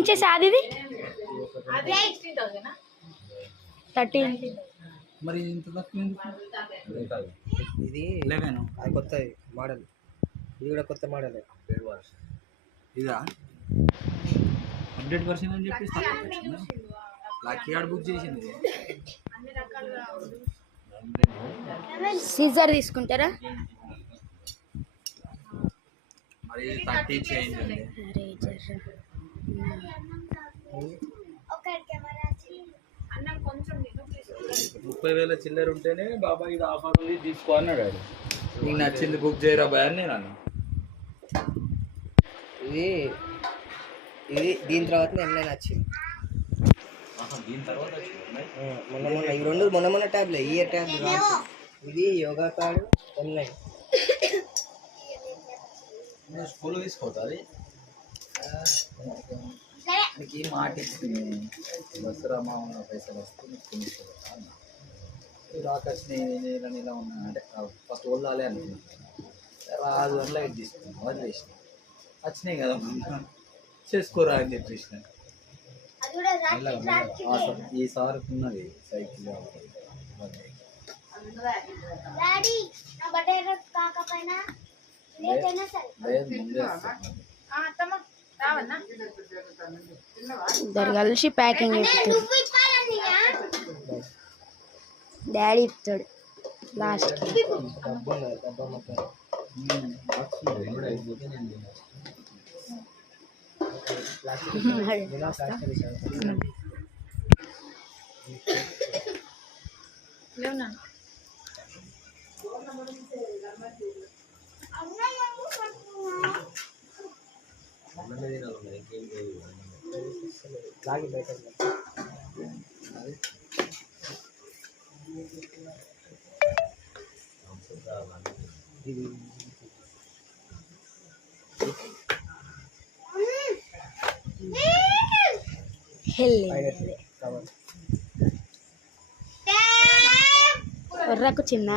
Inches అది 13 మరి ఇంత తక్కువ ఇది 11 అది కొత్తది మోడల్. ఇది కూడా కొత్త మోడల్. ఇదా అప్డేట్ వర్షన్ అని చెప్పి లక్కీ కార్డ్ బుక్ చేసింది. సీజర్ తీసుకుంటారా? మరి 30 చేంజ్ ఉంది. 30,000 చిల్లర ఉంటేనే బాబా ఇది ఆఫర్ ఉంది తీసుకో అన్నాడు. నీకు నచ్చింది బుక్ చేయరా బాయ్ అని నేను అన్నా. ఇది దీని తర్వాత M9 వచ్చింది. దీని తర్వాత మొన్న ఈ రెండు మొన్న ట్యాబ్లే ఈ ట్యాబ్ ఇది యోగా కార్డు M9 స్కూల్ తీసుకోవాలి. నీకు ఈ మాట ఇస్తుంది దసరా మా ఉన్న పైసలు వస్తే నీకు తీసుకోవాలి. రాకొచ్చినాయి ఇలా ఉన్నా అంటే ఫస్ట్ వదలాలి అనుకున్నాను. రాదు అని లైట్ తీసుకున్నాను, వదిలేసిన. వచ్చినాయి కదా చేసుకోరా అని చెప్పేసిన. ఈసారి ఉన్నది సైకిల్ ఇద్దరు కలిసి ప్యాకింగ్ చేస్తారు. డాడీ ఇస్తాడు లాస్ట్. లాగి బయట ఒర్రకు చిన్న